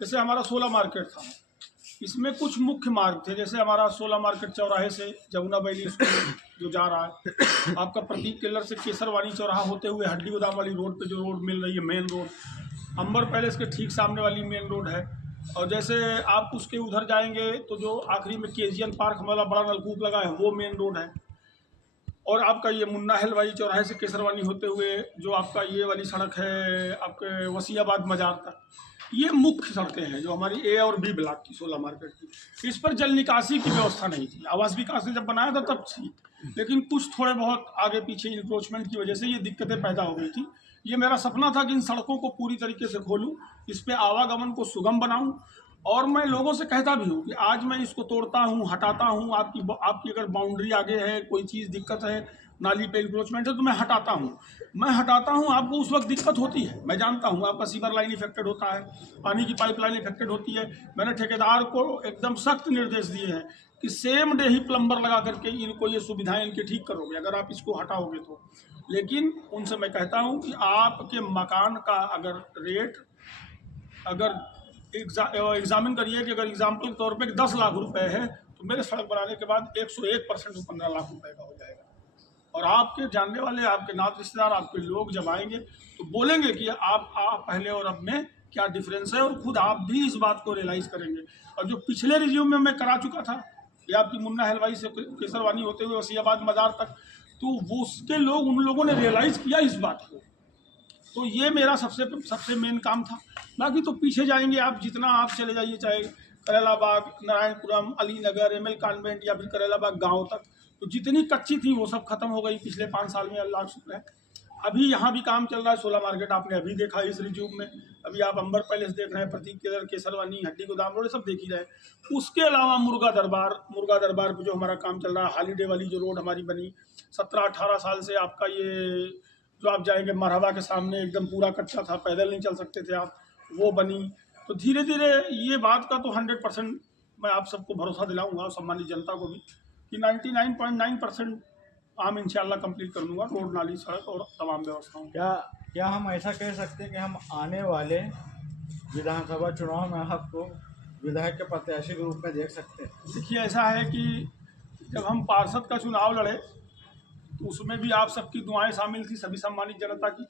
जैसे हमारा 16 मार्केट था, इसमें कुछ मुख्य मार्ग थे, जैसे हमारा 16 मार्केट चौराहे से जमुना वैली स्कूल जो जा रहा है, आपका प्रदीप टेलर से केसरवानी चौराहा होते हुए हड्डी गोदाम वाली रोड पे जो रोड मिल रही है मेन रोड, अंबर पैलेस के ठीक सामने वाली मेन रोड है। और जैसे आप उसके उधर जाएंगे तो जो आखिरी में केजीएन पार्क वाला बड़ा नलकूप लगा है वो मेन रोड है। और आपका ये मुन्ना हलवाई चौराहे से केसरवानी होते हुए जो आपका ये वाली सड़क है आपके वसीयाबाद मजार तक, ये मुख्य सड़कें हैं जो हमारी ए और बी ब्लॉक की 16 मार्केट की। इस पर जल निकासी की व्यवस्था नहीं थी, आवास विकास ने जब बनाया था तब थी, लेकिन कुछ थोड़े बहुत आगे पीछे इंक्रोचमेंट की वजह से ये दिक्कतें पैदा हो गई थी। ये मेरा सपना था कि इन सड़कों को पूरी तरीके से खोलूँ, इस पर आवागमन को सुगम बनाऊँ। और मैं लोगों से कहता भी हूँ कि आज मैं इसको तोड़ता हूँ, हटाता हूँ, आपकी अगर बाउंड्री आगे है, कोई चीज़ दिक्कत है, नाली पे इंक्रोचमेंट है, तो मैं हटाता हूँ। आपको उस वक्त दिक्कत होती है, मैं जानता हूँ, आपका सीवर लाइन इफेक्टेड होता है, पानी की पाइपलाइन इफेक्टेड होती है। मैंने ठेकेदार को एकदम सख्त निर्देश दिए हैं कि सेम डे ही प्लम्बर लगा करके इनको ये सुविधाएं इनके ठीक करोगे अगर आप इसको हटाओगे तो। लेकिन उनसे मैं कहता हूँ कि आपके मकान का अगर रेट अगर एग्जामिन करिए कि अगर एग्जाम्पल के तौर पे 10 लाख रुपए है तो मेरे सड़क बनाने के बाद 101% में 15 लाख रुपए का हो जाएगा। और आपके जानने वाले, आपके नात रिश्तेदार, आपके लोग जब आएंगे तो बोलेंगे कि आप पहले और अब में क्या डिफरेंस है, और खुद आप भी इस बात को रियलाइज़ करेंगे। और जो पिछले रिज्यूम में मैं करा चुका था ये आपकी मुन्ना हलवाई से केसरवानी होते हुए वसीयाबाद मजार तक, तो वो उसके लोग उन लोगों ने रियलाइज़ किया इस बात को। तो ये मेरा सबसे मेन काम था। बाकी तो पीछे जाएंगे आप, जितना आप चले जाइए, चाहे करेलाबाग, नारायणपुरम, अलीनगर, एमएल कॉन्वेंट या फिर करेलाबाग गांव तक, तो जितनी कच्ची थी वो सब खत्म हो गई पिछले 5 साल में, अल्लाह का शुक्र है। अभी यहाँ भी काम चल रहा है। 16 मार्केट आपने अभी देखा इस रिज्यूम में, अभी आप अंबर पैलेस देख रहे हैं, प्रतीक टेलर, केसरवानी, हड्डी गोदाम रोड, सब देख ही रहे। उसके अलावा मुर्गा दरबार पे जो हमारा काम चल रहा है, हॉलीडे वाली जो रोड हमारी बनी 17-18 साल से, आपका ये जो आप जाएंगे मरहबा के सामने एकदम पूरा कच्चा था, पैदल नहीं चल सकते थे आप, वो बनी। तो धीरे धीरे ये बात का तो 100% मैं आप सबको भरोसा दिलाऊंगा, सम्मानित जनता को भी, कि 99.9% काम इंशाल्लाह कंप्लीट कर दूंगा, रोड, नाली, सड़क और तमाम व्यवस्थाओं। क्या हम ऐसा कह सकते हैं कि हम आने वाले विधानसभा चुनाव में आपको विधायक के प्रत्याशी के रूप में देख सकते हैं? देखिए, ऐसा है कि जब हम पार्षद का चुनाव लड़े तो उसमें भी आप सबकी दुआएं शामिल थी, सभी सम्मानित जनता की।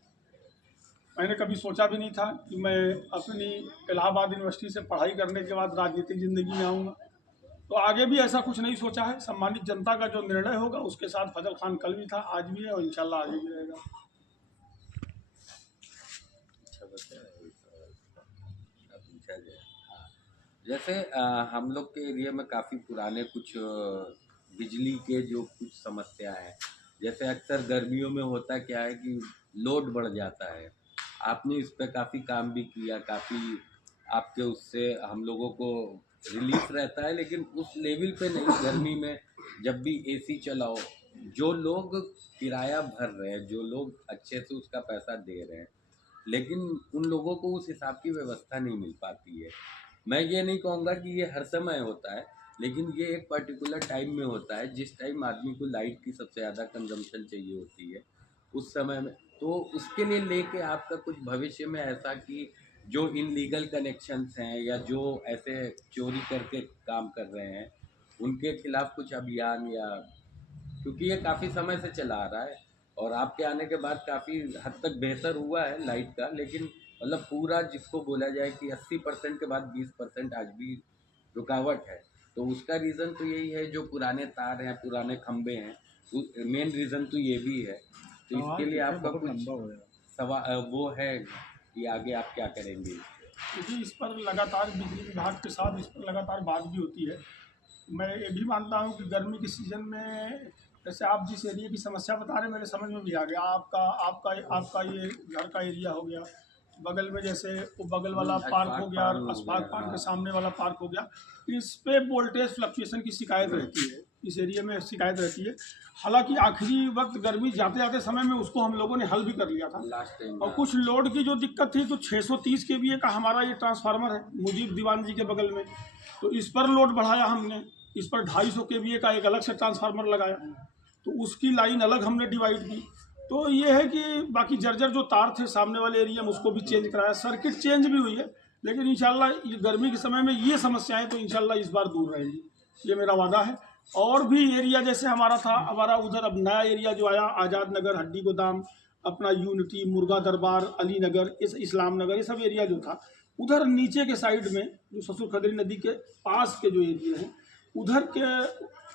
मैंने कभी सोचा भी नहीं था कि मैं अपनी इलाहाबाद यूनिवर्सिटी से पढ़ाई करने के बाद राजनीतिक ज़िंदगी में आऊँगा, तो आगे भी ऐसा कुछ नहीं सोचा है। सम्मानित जनता का जो निर्णय होगा उसके साथ फजल खान कल भी था, आज भी है और इंशाल्लाह आगे भी रहेगा। जैसे हम लोग के एरिया में काफ़ी पुराने कुछ बिजली के जो कुछ समस्या है, जैसे अक्सर गर्मियों में होता क्या है कि लोड बढ़ जाता है। आपने इस पे काफ़ी काम भी किया, काफ़ी आपके उससे हम लोगों को रिलीफ रहता है, लेकिन उस लेवल पे नहीं। गर्मी में जब भी एसी चलाओ, जो लोग किराया भर रहे हैं, जो लोग अच्छे से उसका पैसा दे रहे हैं, लेकिन उन लोगों को उस हिसाब की व्यवस्था नहीं मिल पाती है। मैं ये नहीं कहूँगा कि ये हर समय होता है, लेकिन ये एक पर्टिकुलर टाइम में होता है, जिस टाइम आदमी को लाइट की सबसे ज़्यादा कंजम्पशन चाहिए होती है उस समय में। तो उसके लिए लेके आपका कुछ भविष्य में ऐसा कि जो इनलीगल कनेक्शंस हैं या जो ऐसे चोरी करके काम कर रहे हैं उनके खिलाफ कुछ अभियान, या क्योंकि ये काफ़ी समय से चला आ रहा है और आपके आने के बाद काफ़ी हद तक बेहतर हुआ है लाइट का, लेकिन मतलब पूरा जिसको बोला जाए कि 80% के बाद 20% आज भी रुकावट है। तो उसका रीज़न तो यही है, जो पुराने तार हैं, पुराने खंभे हैं, मेन रीज़न तो ये भी है। तो इसके लिए आपका कुछ वो है कि आगे आप क्या करेंगे? क्योंकि इस पर लगातार बिजली विभाग के साथ इस पर लगातार बात भी होती है। मैं ये भी मानता हूँ कि गर्मी के सीज़न में, जैसे आप जिस एरिया की समस्या बता रहे हैं मेरे समझ में भी आ गया। आपका ये घर का एरिया हो गया, बगल में जैसे वो बगल वाला पार्क हो गया, अस्पाक पार्क के सामने वाला पार्क हो गया, इस पे वोल्टेज फ्लक्चुएशन की शिकायत रहती है, इस एरिया में शिकायत रहती है। हालांकि आखिरी वक्त गर्मी जाते जाते समय में उसको हम लोगों ने हल भी कर लिया था। और कुछ लोड की जो दिक्कत थी, तो 630 kVA का हमारा ये ट्रांसफार्मर है मुजीब दीवान जी के बगल में, तो इस पर लोड बढ़ाया हमने। इस पर 250 kVA का एक अलग से ट्रांसफार्मर लगाया, तो उसकी लाइन अलग हमने डिवाइड की। तो ये है कि बाकी जर्जर जो तार थे सामने वाले एरिया में उसको भी चेंज कराया, सर्किट चेंज भी हुई है, लेकिन इंशाल्लाह ये गर्मी के समय में ये समस्याएं तो इंशाल्लाह इस बार दूर रहेंगी, ये मेरा वादा है। और भी एरिया जैसे हमारा था, हमारा उधर अब नया एरिया जो आया, आज़ाद नगर, हड्डी गोदाम, अपना यूनिटी, मुर्गा दरबार, अली नगर, इस्लाम नगर, ये सब एरिया जो था उधर नीचे के साइड में जो ससुर खदरी नदी के पास के जो एरिया हैं उधर के,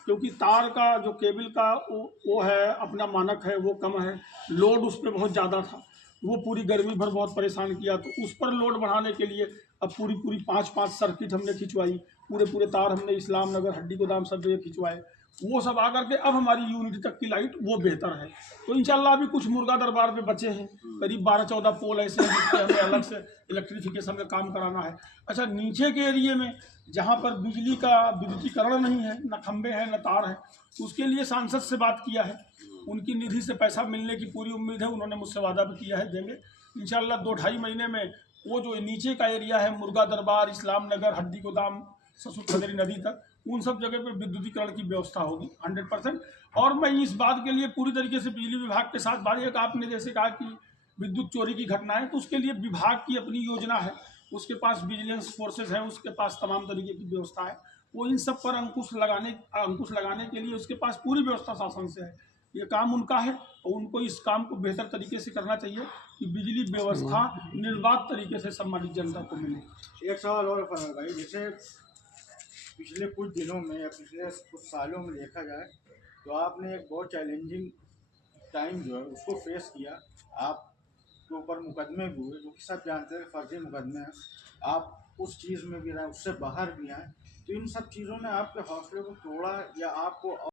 क्योंकि तार का जो केबल का वो है, अपना मानक है, वो कम है, लोड उस पर बहुत ज़्यादा था, वो पूरी गर्मी भर बहुत परेशान किया। तो उस पर लोड बढ़ाने के लिए अब पूरी 5 सर्किट हमने खिंचवाई, पूरे तार हमने इस्लाम नगर, हड्डी गोदाम सब जगह खिंचवाए, वो सब आकर के अब हमारी यूनिटी तक की लाइट वो बेहतर है। तो इंशाल्लाह अभी कुछ मुर्गा दरबार पे बचे हैं, करीब 12-14 पोल ऐसे हैं जिसपे हमें अलग से इलेक्ट्रिफिकेशन का काम कराना है। अच्छा, नीचे के एरिए में जहाँ पर बिजली का विद्युतीकरण नहीं है, न खंभे हैं न तार है, उसके लिए सांसद से बात किया है, उनकी निधि से पैसा मिलने की पूरी उम्मीद है, उन्होंने मुझसे वादा भी किया है देंगे इंशाल्लाह। 2-2.5 महीने में वो जो नीचे का एरिया है, मुर्गा दरबार, इस्लाम नगर, हड्डी गोदाम, ससुर खदरी नदी तक, उन सब जगह पे विद्युतीकरण की व्यवस्था होगी 100%। और मैं इस बात के लिए पूरी तरीके से बिजली विभाग के साथ बात, एक आपने जैसे कहा कि विद्युत चोरी की घटना है, तो उसके लिए विभाग की अपनी योजना है, उसके पास विजिलेंस फोर्सेज है, उसके पास तमाम तरीके की व्यवस्था है, वो इन सब पर अंकुश लगाने के लिए उसके पास पूरी व्यवस्था शासन से है। ये काम उनका है और उनको इस काम को बेहतर तरीके से करना चाहिए कि बिजली व्यवस्था निर्बाध तरीके से सम्मानित जनता को मिले। एक सवाल और फरमाल भाई, जैसे पिछले कुछ दिनों में या पिछले कुछ सालों में देखा जाए तो आपने एक बहुत चैलेंजिंग टाइम जो है उसको फेस किया, आपके ऊपर मुकदमे भी हुए जो कि सब जानते हैं फर्जी मुकदमे हैं, आप उस चीज़ में भी रहे, उससे बाहर भी आए, तो इन सब चीज़ों ने आपके हौसले को तोड़ा या आपको